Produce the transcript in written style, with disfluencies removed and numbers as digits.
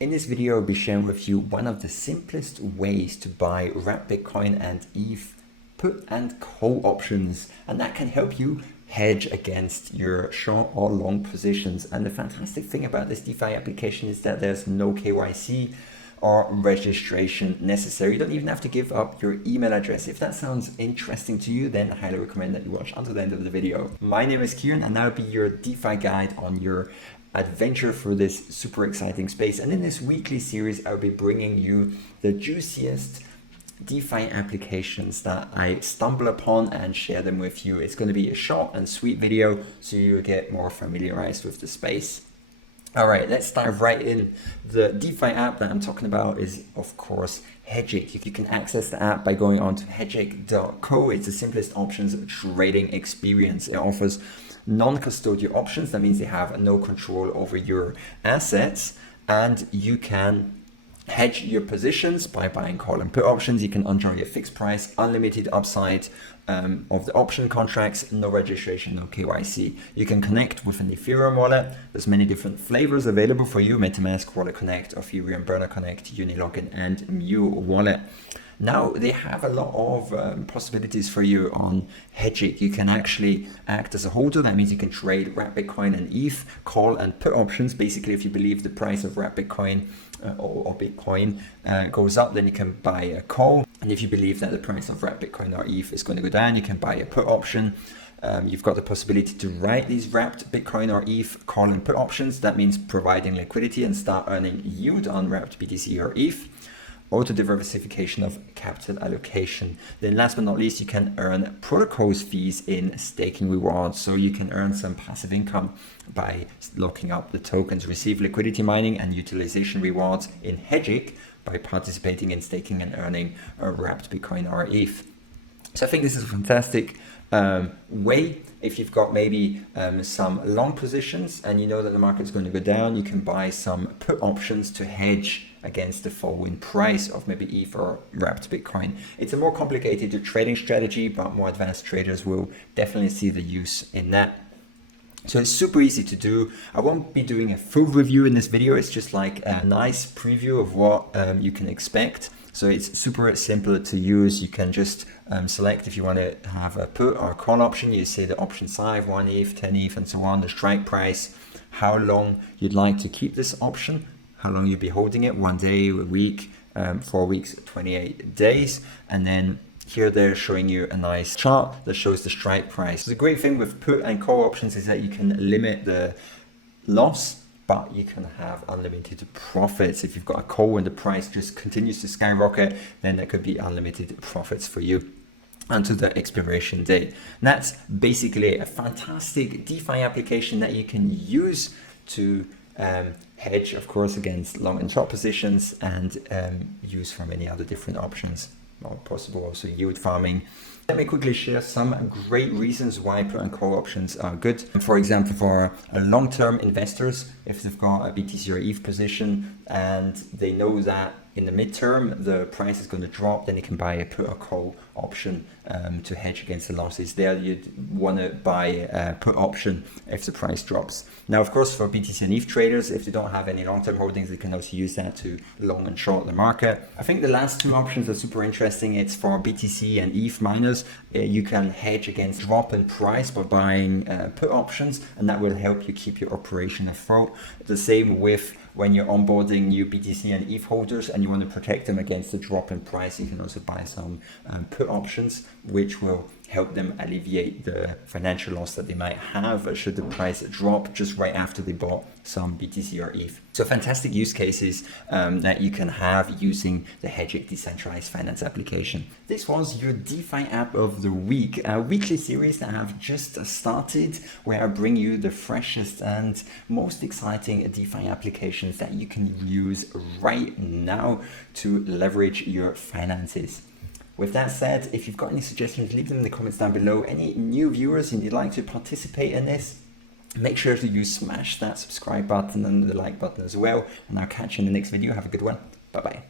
In this video, I'll be sharing with you one of the simplest ways to buy wrapped Bitcoin and ETH put and call options, and that can help you hedge against your short or long positions. And the fantastic thing about this DeFi application is that there's no KYC or registration necessary. You don't even have to give up your email address. If that sounds interesting to you, then I highly recommend that you watch until the end of the video. My name is Kierin, and I'll be your DeFi guide on your adventure through this super exciting space. And in this weekly series, I'll be bringing you the juiciest DeFi applications that I stumble upon and share them with you. It's going to be a short and sweet video so you get more familiarized with the space. All right, let's dive right in. The DeFi app that I'm talking about is, of course, Hegic. You can access the app by going on to hegic.co. It's the simplest options trading experience. It offers non-custodial options. That means they have no control over your assets, and you can hedge your positions by buying call and put options. You can enjoy a fixed price, unlimited upside of the option contracts, no registration, no KYC. You can connect with an Ethereum wallet. There's many different flavors available for you: MetaMask, Wallet Connect, Ethereum, Burner Connect, Unilogin, and Mu Wallet. Now they have a lot of possibilities for you on Hegic. You can actually act as a holder. That means you can trade wrapped Bitcoin and ETH, call and put options. Basically, if you believe the price of wrapped Bitcoin or Bitcoin goes up, then you can buy a call. And if you believe that the price of wrapped Bitcoin or ETH is going to go down, you can buy a put option. You've got the possibility to write these wrapped Bitcoin or ETH call and put options. That means providing liquidity and start earning yield on wrapped BTC or ETH. Auto diversification of capital allocation. Then last but not least, you can earn protocols fees in staking rewards. So you can earn some passive income by locking up the tokens, receive liquidity mining and utilization rewards in Hegic by participating in staking and earning a wrapped Bitcoin or ETH. So I think this is a fantastic way. If you've got maybe some long positions and you know that the market's going to go down, you can buy some put options to hedge against the falling price of maybe ETH or wrapped Bitcoin. It's a more complicated trading strategy, but more advanced traders will definitely see the use in that. So it's super easy to do. I won't be doing a full review in this video. It's just like a nice preview of what you can expect. So it's super simple to use. You can just select if you want to have a put or call option. You say the option size, 1 ETH, 10 ETH, and so on, the strike price, how long you'd like to keep this option, how long you'd be holding it, 1 day, a week, 4 weeks, 28 days. And then here they're showing you a nice chart that shows the strike price. So the great thing with put and call options is that you can limit the loss, but you can have unlimited profits. If you've got a call and the price just continues to skyrocket, then there could be unlimited profits for you until the expiration date. And that's basically a fantastic DeFi application that you can use to hedge, of course, against long and short positions, and use for many other different options. Or possible also yield farming. Let me quickly share some great reasons why put and call options are good. For example, for long-term investors, if they've got a BTC or ETH position and they know that in the midterm the price is going to drop, then you can buy a put or call option to hedge against the losses. There you'd want to buy a put option if the price drops. Now, of course, for BTC and ETH traders, if they don't have any long-term holdings, they can also use that to long and short the market. I think the last two options are super interesting. It's for BTC and ETH miners. You can hedge against drop in price by buying put options, and that will help you keep your operation afloat. The same with when you're onboarding new BTC and ETH holders and you want to protect them against the drop in price, you can also buy some put options, which will help them alleviate the financial loss that they might have should the price drop just right after they bought some BTC or ETH. So fantastic use cases that you can have using the Hegic decentralized finance application. This was your DeFi app of the week, a weekly series that I have just started, where I bring you the freshest and most exciting DeFi applications that you can use right now to leverage your finances. With that said, if you've got any suggestions, leave them in the comments down below. Any new viewers and you'd like to participate in this, make sure to smash that subscribe button and the like button as well. And I'll catch you in the next video. Have a good one. Bye-bye.